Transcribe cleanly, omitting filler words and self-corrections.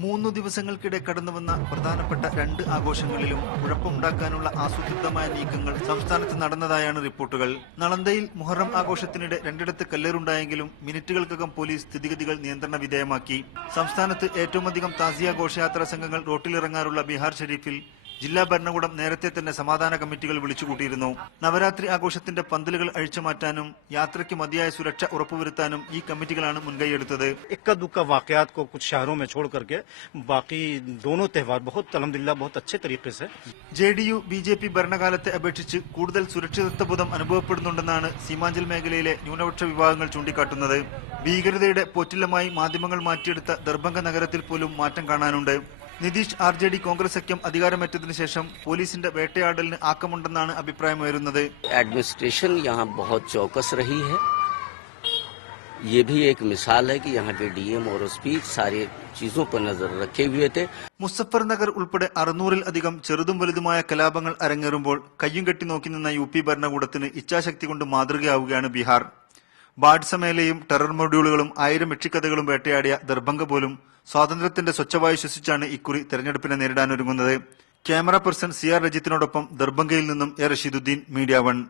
3 ദിവസങ്ങൾക്കിടെ കടന്നുവന്ന പ്രധാനപ്പെട്ട 2 ആഘോഷങ്ങളിലും കുഴപ്പമുണ്ടാക്കാനുള്ള ആസൂത്രിതമായ നീക്കങ്ങൾ സംസ്ഥാനത്ത് നടന്നതായാണ് റിപ്പോർട്ടുകൾ. നളന്ദയിൽ മുഹറം ആഘോഷത്തിനിടെ 2ഇടത്ത് കല്ലേറുണ്ടായെങ്കിലും മിനിറ്റുകൾക്കകം പോലീസ് സ്ഥിതിഗതികൾ നിയന്ത്രണ വിധേയമാക്കി. സംസ്ഥാനത്ത് ഏറ്റവുമധികം താസിയ ഘോഷയാത്രാ സംഘങ്ങൾ റോട്ടിലിറങ്ങാറുള്ള ബീഹാർ ഷെരീഫിൽ ജില്ലാ ഭരണകൂടം നേരത്തെ തന്നെ സമാധാന കമ്മിറ്റികൾ വിളിച്ചുകൂട്ടിയിരുന്നു. നവരാത്രി ആഘോഷത്തിന്റെ പന്തലുകൾ അഴിച്ചുമാറ്റാനും യാത്രയ്ക്ക് മതിയായ സുരക്ഷ ഉറപ്പുവരുത്താനും ഈ കമ്മിറ്റികളാണ് മുൻകൈയെടുത്തത്. इक्का दुक्का वाकयात को कुछ शहरों में छोड़ करके बाकी दोनों त्यौहार बहुत अल्हम्दुलिल्लाह बहुत अच्छे तरीके से ജെഡിയു ബിജെപി ഭരണകാലത്തെ അപേക്ഷിച്ച് കൂടുതൽ സുരക്ഷിതത്വബോധം അനുഭവപ്പെടുന്നുണ്ടെന്നാണ് സീമാഞ്ചൽ മേഖലയിലെ ന്യൂനപക്ഷ വിഭാഗങ്ങൾ ചൂണ്ടിക്കാട്ടുന്നത്. ഭീകരതയുടെ പോറ്റില്ലമായി മാധ്യമങ്ങൾ മാറ്റിയെടുത്ത ദർഭംഗ നഗരത്തിൽ പോലും മാറ്റം കാണാനുണ്ട്. നിതീഷ് ആർജെഡി കോൺഗ്രസ് സഖ്യം അധികാരമേറ്റതിനു ശേഷം പോലീസിന്റെ വേട്ടയാടലിന് ആക്കമുണ്ടെന്നാണ് അഭിപ്രായമുയരുന്നത്. एडमिनिस्ट्रेशन यहाँ बहुत चौकस रही है। ये भी एक मिसाल है कि यहाँ के डीएम और एसपी सारी चीजों पर नजर रखे हुए थे. മുസഫർ നഗർ ഉൾപ്പെടെ 600-ൽ അധികം ചെറുതും വലുതുമായ കലാപങ്ങൾ അരങ്ങേറുമ്പോൾ കയ്യും കെട്ടി നോക്കി നിന്ന യു പി ഭരണകൂടത്തിന് ഇച്ഛാശക്തി കൊണ്ട് മാതൃകയാവുകയാണ് ബീഹാർ. ബാഡ്സമേലയും ടെറർ മൊഡ്യൂളുകളും 1000 യക്ഷിക്കഥകളും വേട്ടയാടിയ ദർഭംഗ പോലും സ്വാതന്ത്ര്യത്തിന്റെ സ്വച്ഛവായു ശ്വസിച്ചാണ് ഇക്കുറി തെരഞ്ഞെടുപ്പിനെ നേരിടാനൊരുങ്ങുന്നത്. ക്യാമറ പേഴ്സൺ CR രജിത്തിനോടൊപ്പം ദർഭംഗയിൽ നിന്നും എ റഷീദുദ്ദീൻ, മീഡിയ 1.